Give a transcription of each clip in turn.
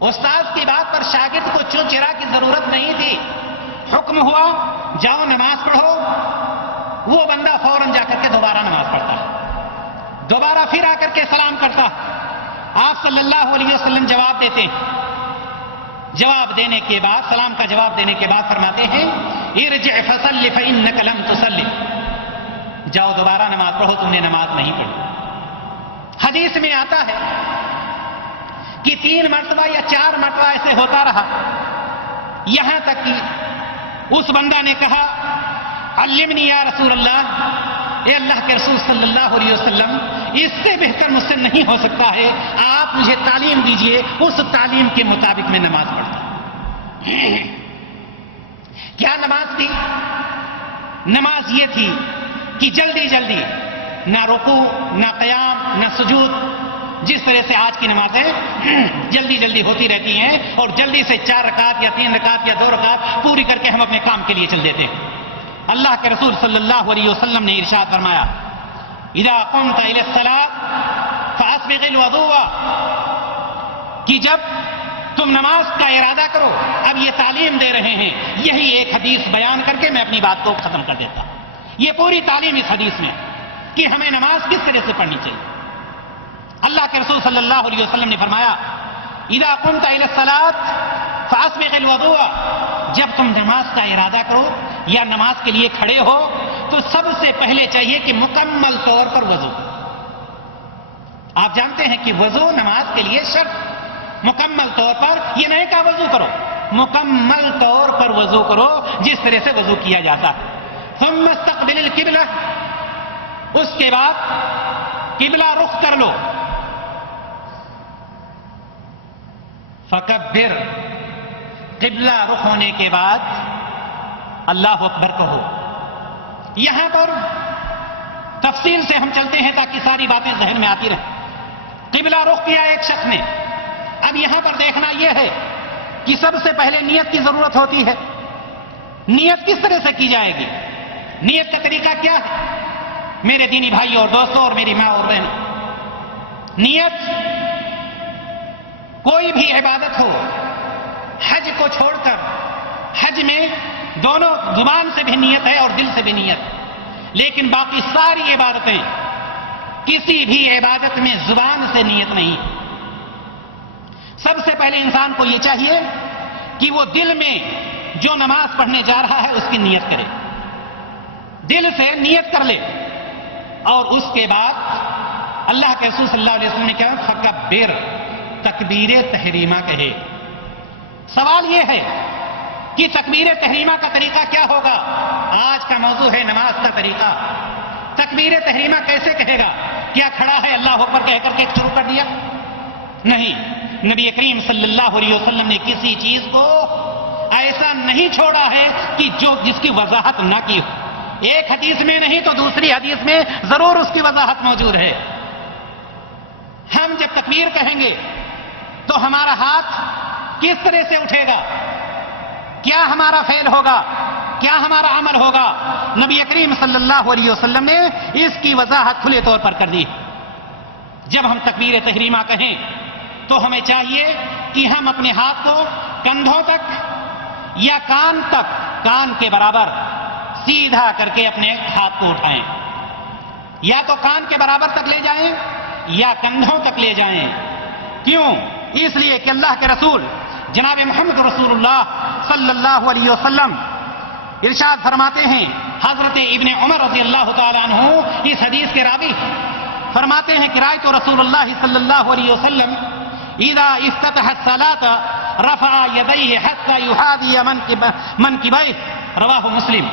استاد کی بات پر شاگرد کو چو چرا کی ضرورت نہیں تھی. حکم ہوا جاؤ نماز پڑھو. وہ بندہ فوراً جا کر کے دوبارہ نماز پڑھتا ہے, دوبارہ پھر آ کر کے سلام کرتا. آپ صلی اللہ علیہ وسلم جواب دیتے ہیں. جواب دینے کے بعد, سلام کا جواب دینے کے بعد فرماتے ہیں ارجع فصل فإنک لم تصلی, جاؤ دوبارہ نماز پڑھو, تم نے نماز نہیں پڑھی. حدیث میں آتا ہے کہ 3 مرتبہ یا 4 مرتبہ ایسے ہوتا رہا, یہاں تک کہ اس بندہ نے کہا علمنی یا رسول اللہ, اے اللہ کے رسول صلی اللہ علیہ وسلم, اس سے بہتر مجھ سے نہیں ہو سکتا ہے, آپ مجھے تعلیم دیجئے, اس تعلیم کے مطابق میں نماز پڑھتا. کیا نماز تھی؟ نماز یہ تھی کہ جلدی جلدی, نہ رکوع نہ قیام نہ سجود, جس طرح سے آج کی نمازیں جلدی جلدی ہوتی رہتی ہیں اور جلدی سے 4 رکعت یا 3 رکعت یا 2 رکعت پوری کر کے ہم اپنے کام کے لیے چل دیتے ہیں. اللہ کے رسول صلی اللہ علیہ وسلم نے ارشاد فرمایا اذا قمت الى الصلاة فاسبغ الوضوء, کہ جب تم نماز کا ارادہ کرو. اب یہ تعلیم دے رہے ہیں, یہی ایک حدیث بیان کر کے میں اپنی بات کو ختم کر دیتا. یہ پوری تعلیم اس حدیث میں کہ ہمیں نماز کس طرح سے پڑھنی چاہیے. اللہ کے رسول صلی اللہ علیہ وسلم نے فرمایا اذا قمت الى الصلاة فاسبغ الوضوء, جب تم نماز کا ارادہ کرو یا نماز کے لیے کھڑے ہو تو سب سے پہلے چاہیے کہ مکمل طور پر وضو. آپ جانتے ہیں کہ وضو نماز کے لیے شرط. مکمل طور پر, یہ نہیں کہا وضو کرو, مکمل طور پر وضو کرو جس طرح سے وضو کیا جاتا ہے. ثم استقبل القبلہ, اس کے بعد قبلہ رخ کر لو. فکبر, قبلہ رخ ہونے کے بعد اللہ اکبر کہو. یہاں پر تفصیل سے ہم چلتے ہیں تاکہ ساری باتیں ذہن میں آتی رہیں. قبلہ رخ کیا ایک شخص نے. اب یہاں پر دیکھنا یہ ہے کہ سب سے پہلے نیت کی ضرورت ہوتی ہے. نیت کس طرح سے کی جائے گی؟ نیت کا طریقہ کیا ہے میرے دینی بھائی اور دوستوں اور میری ماں اور بہنوں؟ نیت کوئی بھی عبادت ہو, حج کو چھوڑ کر, حج میں دونوں زبان سے بھی نیت ہے اور دل سے بھی نیت, لیکن باقی ساری عبادتیں, کسی بھی عبادت میں زبان سے نیت نہیں. سب سے پہلے انسان کو یہ چاہیے کہ وہ دل میں جو نماز پڑھنے جا رہا ہے اس کی نیت کرے, دل سے نیت کر لے. اور اس کے بعد اللہ کے رسول صلی اللہ علیہ وسلم نے کہا فکبر, تکبیر تحریمہ کہے. سوال یہ ہے کہ تکبیر تحریمہ کا طریقہ کیا ہوگا؟ آج کا موضوع ہے نماز کا طریقہ. تکبیر تحریمہ کیسے کہے گا؟ کیا کھڑا ہے اللہ اکبر کہہ کر کے شروع کر دیا؟ نہیں. نبی کریم صلی اللہ علیہ وسلم نے کسی چیز کو ایسا نہیں چھوڑا ہے کہ جس کی وضاحت نہ کی ہو. ایک حدیث میں نہیں تو دوسری حدیث میں ضرور اس کی وضاحت موجود ہے. ہم جب تکبیر کہیں گے تو ہمارا ہاتھ کس طرح سے اٹھے گا؟ کیا ہمارا فعل ہوگا؟ کیا ہمارا عمل ہوگا؟ نبی کریم صلی اللہ علیہ وسلم نے اس کی وضاحت کھلے طور پر کر دی. جب ہم تکبیر تحریمہ کہیں تو ہمیں چاہیے کہ ہم اپنے ہاتھ کو کندھوں تک یا کان تک, کان کے برابر سیدھا کر کے اپنے ہاتھ کو اٹھائیں. یا تو کان کے برابر تک لے جائیں یا کندھوں تک لے جائیں. کیوں؟ اس لیے کہ اللہ کے رسول جناب محمد رسول اللہ صلی اللہ علیہ وسلم ارشاد فرماتے ہیں, حضرت ابن عمر رضی اللہ تعالیٰ عنہ اس حدیث کے راوی فرماتے ہیں کہ رأیت رسول اللہ صلی اللہ علیہ وسلم اذا افتتح الصلاة رفع يديه حتى يحاذي منكبيه, رواہ مسلم.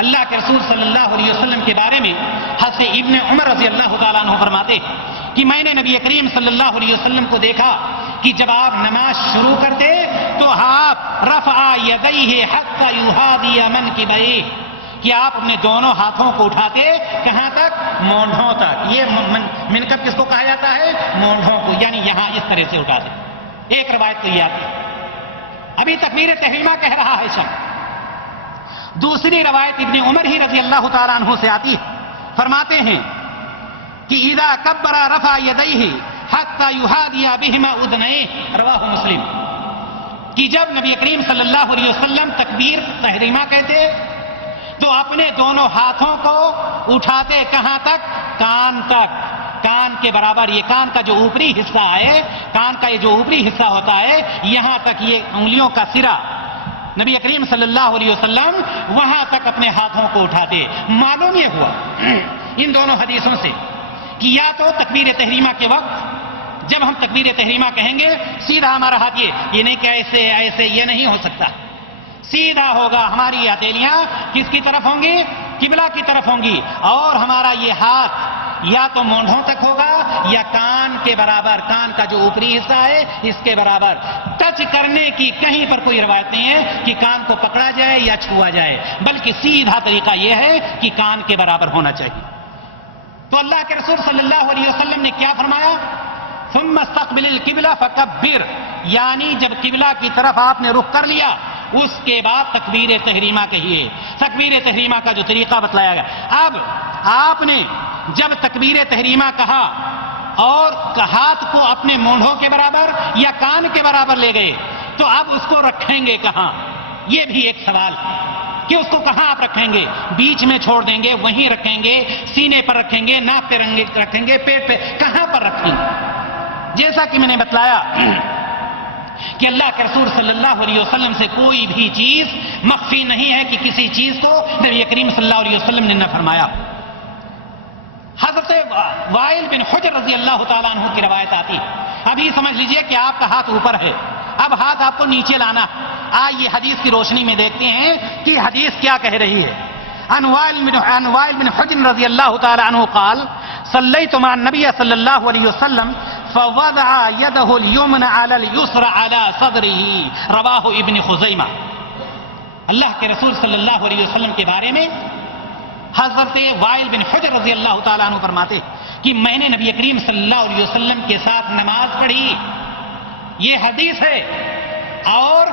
اللہ کے رسول صلی اللہ علیہ وسلم کے بارے میں حضرت ابن عمر رضی اللہ تعالیٰ عنہ فرماتے کہ میں نے نبی کریم صلی اللہ علیہ وسلم کو دیکھا کہ جب آپ نماز شروع کرتے تو آپ رفع یدیہ حتی یحاذی منکبیہ, کہ آپ اپنے دونوں ہاتھوں کو اٹھاتے کہاں تک؟ مونڈھوں تک. یہ منکب کس کو کہا جاتا ہے؟ مونڈھوں کو, یعنی یہاں اس طرح سے اٹھاتے. ایک روایت تو یہ آتی ہے. ابھی تکبیر تحریمہ کہہ رہا ہے شخص. دوسری روایت ابن عمر ہی رضی اللہ تعالیٰ عنہ سے آتی ہے, فرماتے ہیں کہ اذا کبر رفع یدیہ حتی یحادی بہما اذنیہ، رواہ مسلم، کہ جب نبی کریم صلی اللہ علیہ وسلم تکبیر تحریمہ کہتے تو اپنے دونوں ہاتھوں کو اٹھاتے کہاں تک؟ کان تک، کان کے برابر. یہ کان کا جو اوپری حصہ ہے، کان کا یہ جو اوپری حصہ ہوتا ہے، یہاں تک یہ انگلیوں کا سرا نبی کریم صلی اللہ علیہ وسلم وہاں تک اپنے ہاتھوں کو اٹھاتے. معلوم یہ ہوا ان دونوں حدیثوں سے کہ یا تو تکبیر تحریمہ کے وقت جب ہم تکبیر تحریمہ کہیں گے سیدھا ہمارا ہاتھ یہ نہیں کہ ایسے ایسے، یہ نہیں ہو سکتا. سیدھا ہوگا، ہماری ہتھیلیاں کس کی طرف ہوں گی؟ قبلہ کی طرف ہوں گی، اور ہمارا یہ ہاتھ یا تو مونڈھوں تک ہوگا یا کان کے برابر، کان کا جو اوپری حصہ ہے اس کے برابر. ٹچ کرنے کی کہیں پر کوئی روایت نہیں ہے کہ کان کو پکڑا جائے یا چھوا جائے، بلکہ سیدھا طریقہ یہ ہے کہ کان کے برابر ہونا چاہیے. تو اللہ کے رسول صلی اللہ علیہ وسلم نے کیا فرمایا؟ ثم استقبل القبلہ فکبر، یعنی جب قبلہ کی طرف آپ نے رخ کر لیا اس کے بعد تکبیر تحریمہ کہیے. تکبیر تحریمہ کا جو طریقہ بتلایا گیا. اب آپ نے جب تکبیر تحریمہ کہا اور ہاتھ کو اپنے مونڈھوں کے برابر یا کان کے برابر لے گئے تو اب اس کو رکھیں گے کہاں؟ یہ بھی ایک سوال کہ اس کو کہاں آپ رکھیں گے؟ بیچ میں چھوڑ دیں گے، وہیں رکھیں گے، سینے پر رکھیں گے، ناک پہ رکھیں گے، پیٹ پہ، کہاں پر رکھیں گے؟ جیسا کہ میں نے بتلایا کہ اللہ کے رسول صلی اللہ علیہ وسلم سے کوئی بھی چیز مخفی نہیں ہے کہ کسی چیز کو نبی کریم صلی اللہ علیہ وسلم نے نہ فرمایا. حضرت وائل بن حجر رضی اللہ تعالیٰ عنہ کی روایت آتی. ابھی سمجھ لیجئے کہ آپ کا ہاتھ اوپر ہے، اب ہاتھ آپ کو نیچے لانا. آئیے حدیث کی روشنی میں دیکھتے ہیں کہ حدیث کیا کہہ رہی ہے. عن وائل بن حجر رضی اللہ تعالیٰ عنہ قال صلیت مع النبی صلی اللہ علیہ وسلم فوضع يده اليمنى على اليسرى على صدره، رواہ ابن خزیمہ. اللہ کے رسول صلی اللہ علیہ وسلم کے بارے میں حضرت وائل بن حجر رضی اللہ تعالیٰ عنہ فرماتے کہ میں نے نبی کریم صلی اللہ علیہ وسلم کے ساتھ نماز پڑھی. یہ حدیث ہے. اور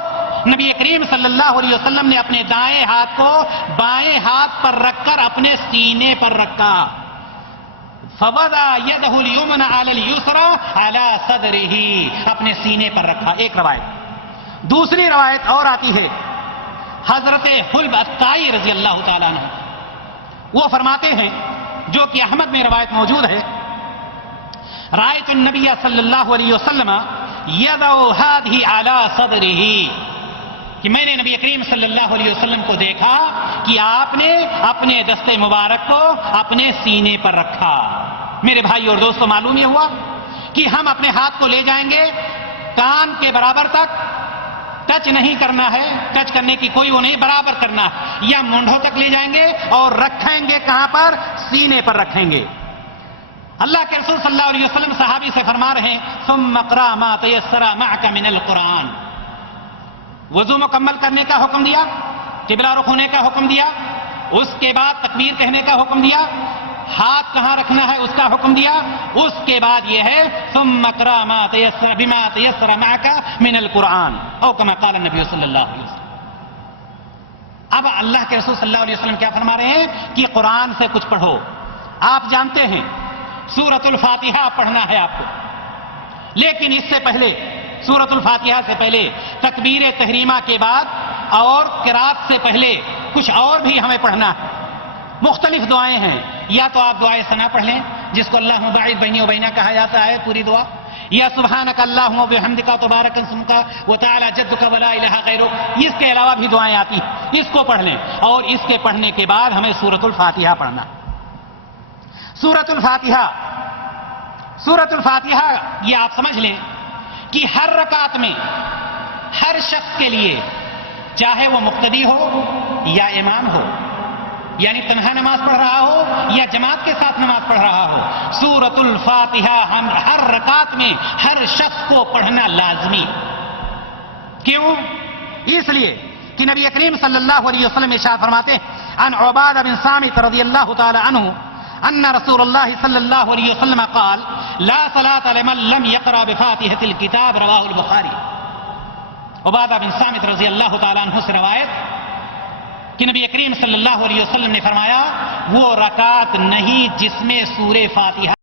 نبی کریم صلی اللہ علیہ وسلم نے اپنے دائیں ہاتھ کو بائیں ہاتھ پر رکھ کر اپنے سینے پر رکھا. فوضع يده اليمنى على اليسرى على صدره، اپنے سینے پر رکھا. ایک روایت. دوسری روایت اور آتی ہے حضرت حلب الطائی رضی اللہ تعالیٰ عنہ، وہ فرماتے ہیں جو کہ احمد میں روایت موجود ہے، رأيت النبي صلی اللہ علیہ وسلم يضع هذه على صدره، کہ میں نے نبی کریم صلی اللہ علیہ وسلم کو دیکھا کہ آپ نے اپنے دستے مبارک کو اپنے سینے پر رکھا. میرے بھائی اور دوستو، معلوم یہ ہوا کہ ہم اپنے ہاتھ کو لے جائیں گے کان کے برابر تک، ٹچ نہیں کرنا ہے، ٹچ کرنے کی کوئی وہ نہیں، برابر کرنا ہے، یا مونڈھوں تک لے جائیں گے اور رکھیں گے کہاں پر؟ سینے پر رکھیں گے. اللہ کے رسول صلی اللہ علیہ وسلم صحابی سے فرما رہے ہیں ثم اقرأ ما تيسر معك من القرآن. وضو مکمل کرنے کا حکم دیا، قبلہ رخ ہونے کا حکم دیا، اس کے بعد تکبیر کہنے کا حکم دیا، ہاتھ کہاں رکھنا ہے اس کا حکم دیا. اس کے بعد یہ ہے ثم اقرأ ما تيسر بما تيسر معك من القرآن او كما قال النبي صلی اللہ علیہ وسلم. اب اللہ کے رسول صلی اللہ علیہ وسلم کیا فرما رہے ہیں کہ قرآن سے کچھ پڑھو. آپ جانتے ہیں سورۃ الفاتحہ پڑھنا ہے آپ کو، لیکن اس سے پہلے سورۃ الفاتحہ سے پہلے تکبیر تحریمہ کے بعد اور قرات سے پہلے کچھ اور بھی ہمیں پڑھنا ہے. مختلف دعائیں ہیں. یا تو آپ دعائے ثنا پڑھ لیں جس کو اللہم باعث بینی و بینہ کہا جاتا ہے پوری دعا، یا سبحانک اللہم و بحمدک تبارک اسمک وتعالی جدک ولا الہ غیرک. اس کے علاوہ بھی دعائیں آتی ہیں، اس کو پڑھ لیں. اور اس کے پڑھنے کے بعد ہمیں سورۃ الفاتحہ پڑھنا. سورۃ الفاتحہ یہ آپ سمجھ لیں کہ ہر رکعت میں ہر شخص کے لیے، چاہے وہ مقتدی ہو یا امام ہو، یعنی تنہا نماز پڑھ رہا ہو یا جماعت کے ساتھ نماز پڑھ رہا ہو، سورۃ الفاتحہ ہم ہر رکعت میں ہر شخص کو پڑھنا لازمی. کیوں؟ اس لیے کہ نبی کریم صلی اللہ علیہ وسلم ارشاد فرماتے ہیں عن عبادہ بن صامت رضی اللہ تعالی عنہ ان رسول اللہ صلی اللہ علیہ وسلم قال لا صلاة لمن لم يقرأ بفاتحة الكتاب، رواہ البخاری. عبادہ بن صامت رضی اللہ تعالی عنہ سے روایت کہ نبی کریم صلی اللہ علیہ وسلم نے فرمایا وہ رکعت نہیں جس میں سورہ فاتحہ